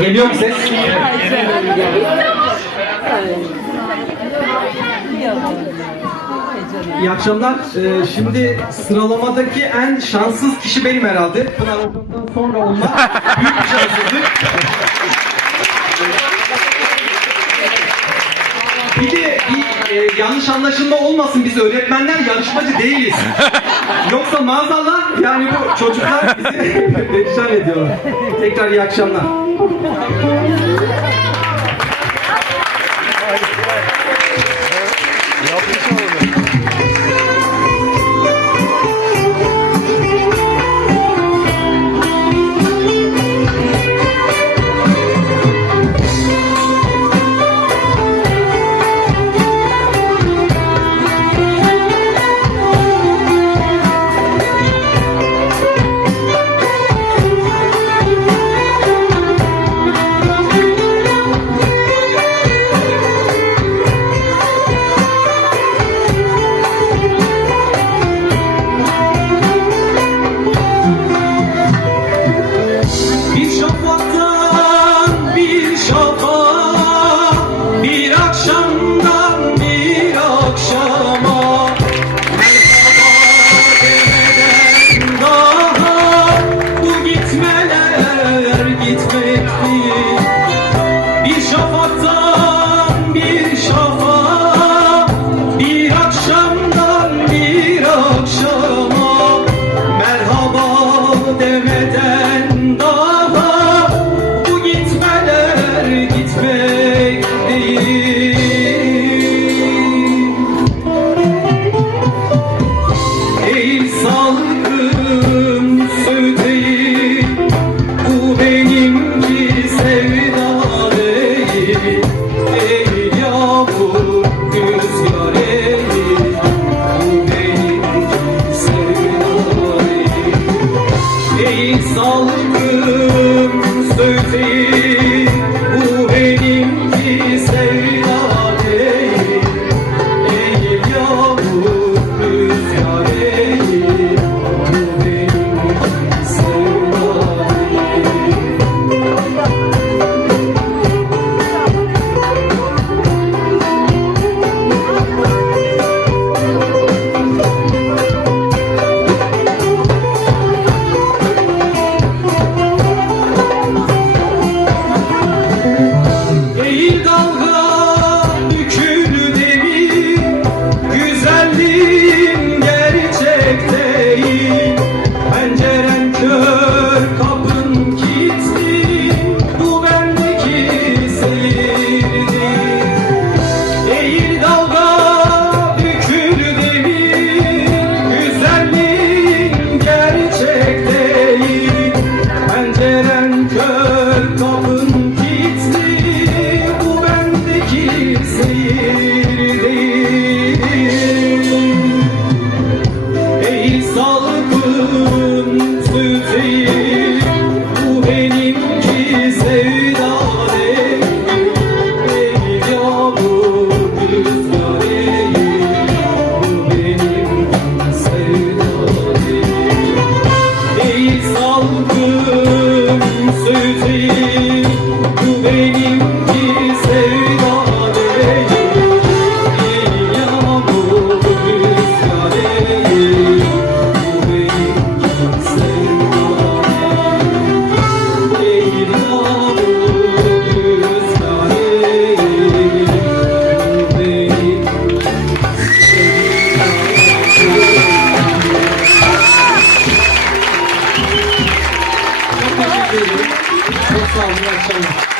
Geliyor mu ses? İyi akşamlar. Ee, şimdi sıralamadaki en şanssız kişi benim herhalde. Pınar Hocam'dan sonra olma büyük bir şanssızlık. Bir de bir e, yanlış anlaşılma olmasın biz öğretmenler yarışmacı değiliz. Yoksa maazallah yani bu çocuklar bizi perişan ediyorlar. Tekrar iyi akşamlar. Ey salgım söğüteyi benimki sevda değil Ey yavru Bu benim sevda değil Ey salgın söz Bu benim so much.